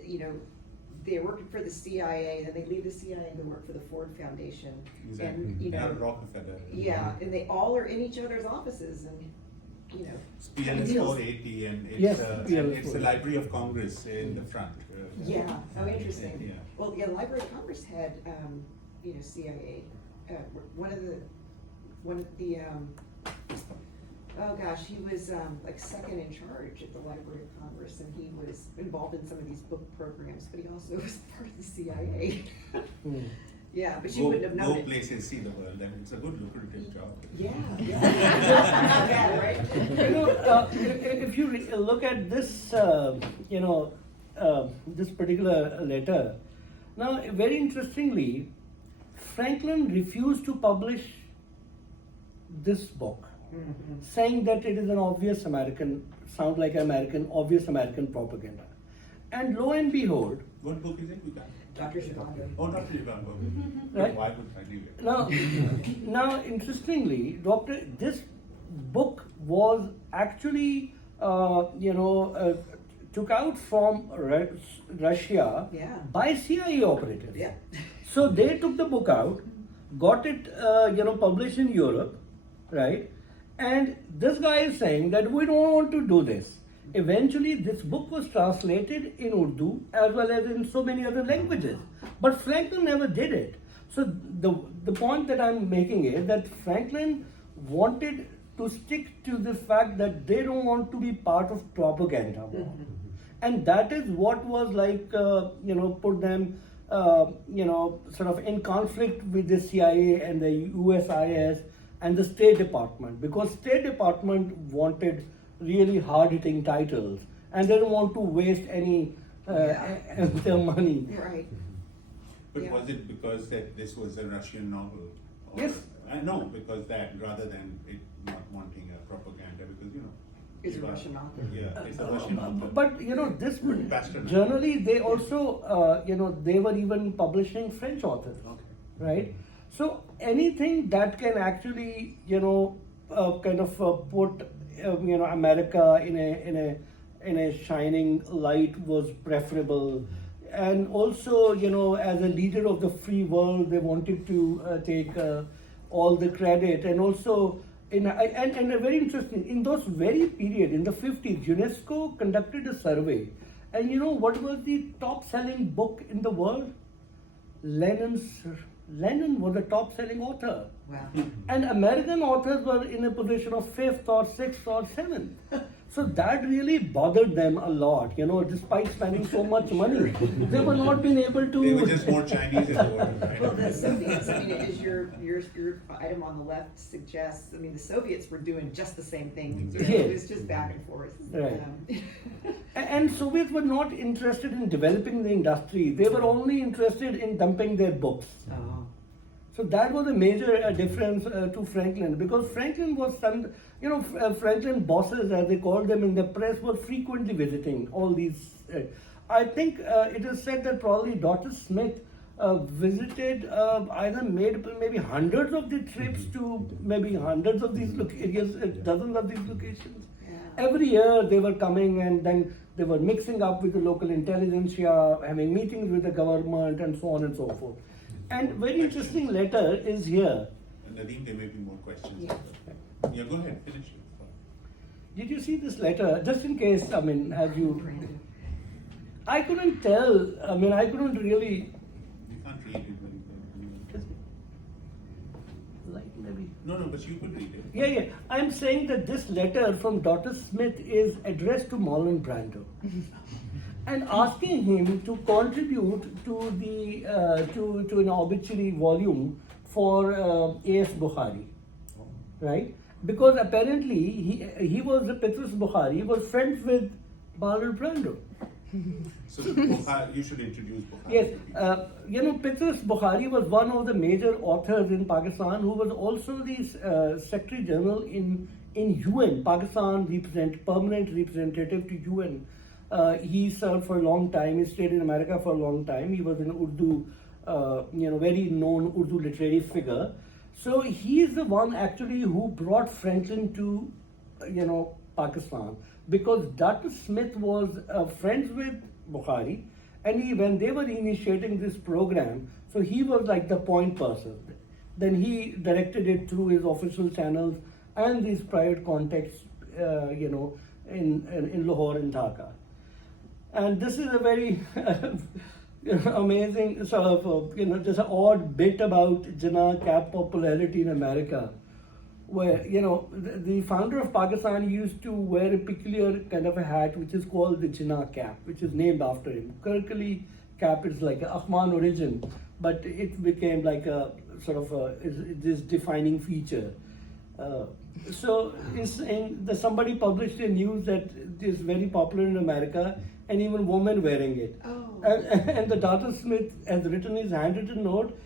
they're working for the CIA, then they leave the CIA and go work for the Ford Foundation. Exactly. And, Rockefeller. yeah, and they all are in each other's offices, and, It's PLS 480, and it's, Yes, and PLS it's the Library of Congress in the front. yeah, oh, interesting. Yeah. Well, yeah, the Library of Congress had, CIA. One of the, oh gosh, he was like second in charge at the Library of Congress, and he was involved in some of these book programs, but he also was part of the CIA. Yeah, but you wouldn't have known Go it. places, see the world, and it's a good lucrative job. Yeah, yeah. Not bad, right? If you look at this, this particular letter, now very interestingly, Franklin refused to publish this book, saying that it is an obvious American, obvious American propaganda. And lo and behold, What book is it? We got. Dr. Chicago. Oh, Dr. Chicago. Right. Why would I leave it? now, interestingly, this book was actually, took out from Russia Yeah. by CIA operatives. Yeah. So they took the book out, got it, published in Europe, right? And this guy is saying that we don't want to do this. Eventually, this book was translated in Urdu as well as in so many other languages. But Franklin never did it. So the point that I'm making is that Franklin wanted to stick to the fact that they don't want to be part of propaganda war. And that is what was like, put them, sort of in conflict with the CIA and the USIS and the State Department, because State Department wanted really hard-hitting titles and they don't want to waste any their money. Right. But Yeah. was it because that this was a Russian novel? Or, Yes. No, because that rather than it not wanting a propaganda, because It's a Russian author. Yeah, it's a Russian author. But this Bastard. generally they also they were even publishing French authors, right? So anything that can actually kind of put America in a shining light was preferable. And also, as a leader of the free world, they wanted to take all the credit. And also, and a very interesting, in those very period, in the 50s, UNESCO conducted a survey. And what was the top-selling book in the world? Lenin was the top-selling author. Wow. And American authors were in a position of 5th or 6th or 7th. So that really bothered them a lot, despite spending so much money. They were not being able to... They were just more Chinese in the world, right? Well, the Soviets, as your item on the left suggests, the Soviets were doing just the same thing. It was just back and forth. Right. And Soviets were not interested in developing the industry. They were only interested in dumping their books. Oh. So that was a major difference to Franklin, because Franklin was Franklin bosses, as they called them in the press, were frequently visiting all these. I think it is said that probably Dr. Smith visited, made maybe hundreds of the trips to maybe hundreds of these locations, dozens of these locations. Yeah. Every year they were coming and then they were mixing up with the local intelligentsia, having meetings with the government and so on and so forth. And very interesting letter is here. And I think there may be more questions. Yeah. Yeah, go ahead, finish it. Did you see this letter? Just in case, as you... I couldn't tell, I couldn't really... You can't read it very well. Like maybe... No, but you could read it. Yeah. I'm saying that this letter from Dr. Smith is addressed to Marlon Brando. And asking him to contribute to the to an obituary volume for A.S. Bukhari, right? Because apparently he was Petrus Bukhari was friends with Marlon Brando, So Bukhari, you should introduce Bukhari. Yes, to people. Petrus Bukhari was one of the major authors in Pakistan who was also the Secretary General in UN, Pakistan permanent representative to UN. He served for a long time. He stayed in America for a long time. He was an Urdu, very known Urdu literary figure. So he is the one actually who brought Franklin to, Pakistan, because Dr. Smith was friends with Bukhari, and when they were initiating this program, so he was like the point person. Then he directed it through his official channels and these private contacts, in Lahore and Dhaka. And this is a very amazing sort of, just an odd bit about Jinnah cap popularity in America, where, the founder of Pakistan used to wear a peculiar kind of a hat which is called the Jinnah cap, which is named after him. Kirkli cap is like an Ahman origin, but it became like a sort of this defining feature. So somebody published a news that it is very popular in America, and even women wearing it. Oh. And the Dr. Smith has written his handwritten note.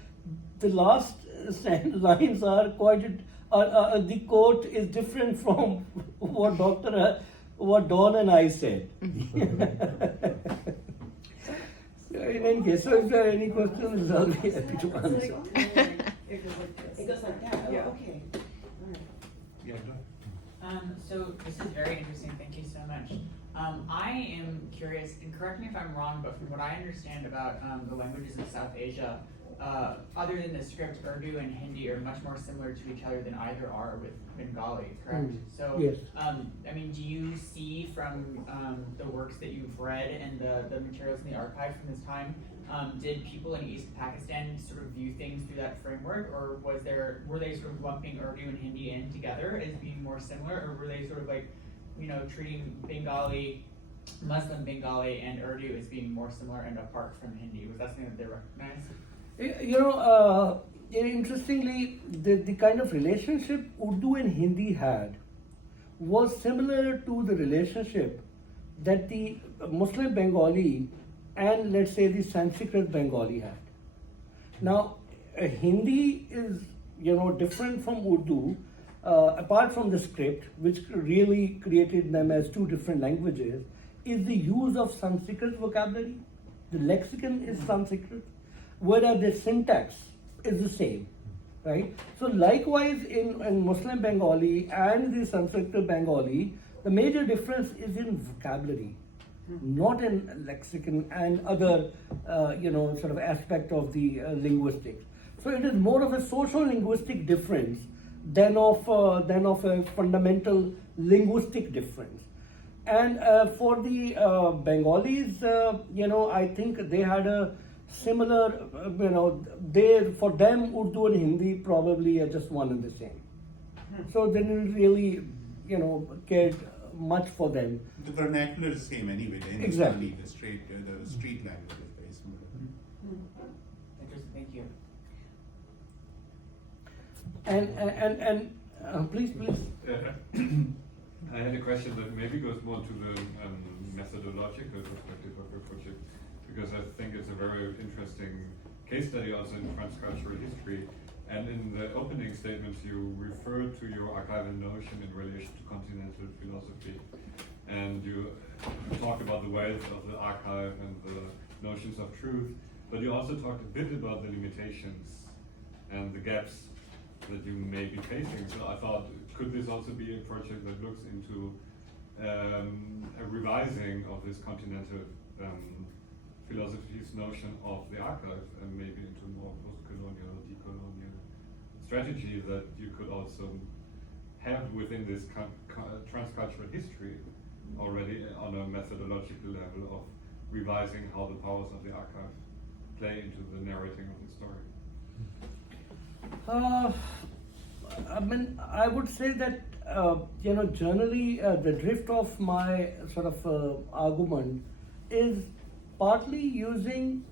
The last lines are quite. The quote is different from what Dawn and I said. In any case, so if there are any questions, I'll be happy to answer. It goes like that. Oh, Yeah. okay. All right. Yeah, go ahead. So this is very interesting. Thank you so much. I am curious, and correct me if I'm wrong, but from what I understand about the languages in South Asia, other than the script, Urdu and Hindi are much more similar to each other than either are with Bengali, correct? So, Yes. do you see from the works that you've read and the materials in the archive from this time, did people in East Pakistan sort of view things through that framework, or were they sort of lumping Urdu and Hindi in together as being more similar, or were they sort of like, treating Bengali, Muslim Bengali and Urdu as being more similar and apart from Hindi? Was that something that they recognized? Interestingly, the kind of relationship Urdu and Hindi had was similar to the relationship that the Muslim Bengali and, let's say, the Sanskrit Bengali had. Now, Hindi is, different from Urdu, apart from the script, which really created them as two different languages, is the use of Sanskrit vocabulary. The lexicon is Sanskrit, whereas the syntax is the same, right? So likewise in Muslim Bengali and the Sanskrit Bengali, the major difference is in vocabulary, not in lexicon and other, sort of aspect of the linguistics. So it is more of a social linguistic difference than of a fundamental linguistic difference. And for the Bengalis, I think they had a similar, for them Urdu and Hindi probably are just one and the same. So they didn't really, cared much for them. The vernacular is the same anyway. The Exactly. the street language is very similar. Interesting, thank you. And please. I had a question that maybe goes more to the methodological perspective of your project, because I think it's a very interesting case study also in transcultural history. And in the opening statements, you referred to your archival notion in relation to continental philosophy. And you talked about the wealth of the archive and the notions of truth, but you also talked a bit about the limitations and the gaps that you may be facing. So I thought, could this also be a project that looks into a revising of this continental philosophy's notion of the archive, and maybe into more post-colonial, decolonial strategy that you could also have within this transcultural history already on a methodological level of revising how the powers of the archive play into the narrating of the story? I would say that, generally the drift of my sort of argument is partly using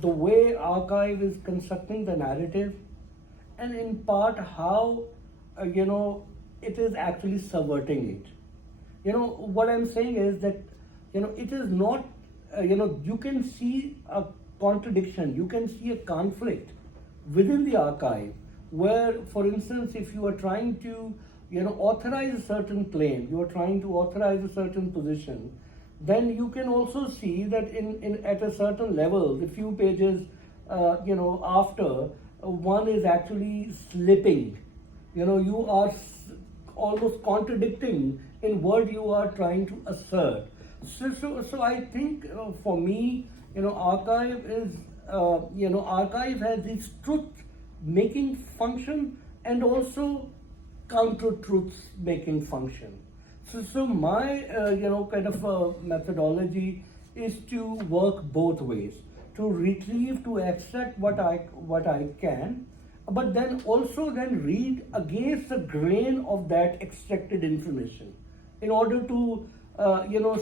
the way archive is constructing the narrative, and in part how, it is actually subverting it. What I'm saying is that, it is not you can see a contradiction, you can see a conflict within the archive, where, for instance, if you are trying to, authorize a certain claim, you are trying to authorize a certain position, then you can also see that at a certain level, the few pages, after, one is actually slipping. You are almost contradicting in what you are trying to assert. So I think for me, archive is, archive has this truth-making function and also counter-truths making function. So my, kind of methodology is to work both ways, to retrieve, to extract what I can, but then also then read against the grain of that extracted information in order to,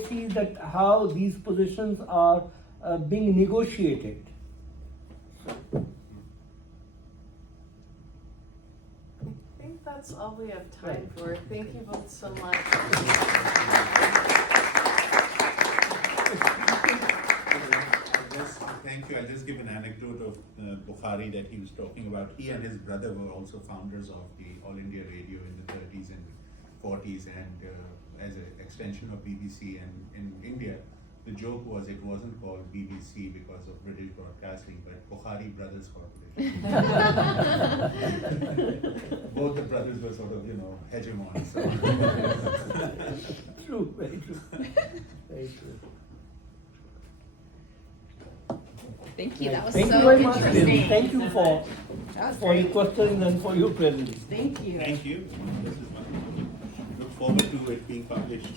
see that how these positions are being negotiated. I think that's all we have time for. Thank you both so much. Thank you. I'll just give an anecdote of Bukhari that he was talking about. He and his brother were also founders of the All India Radio in the 30s and 40s, and as an extension of BBC. And in India, the joke was it wasn't called BBC because of British Broadcasting, but Bukhari Brothers Corporation. Both the brothers were sort of, hegemons. So. True, very true. Very true. Thank you. That was Thank so you very much. interesting. Thank you for That was your great. questions and for your presence. Thank you. Thank you. This is wonderful. Look forward to it being published.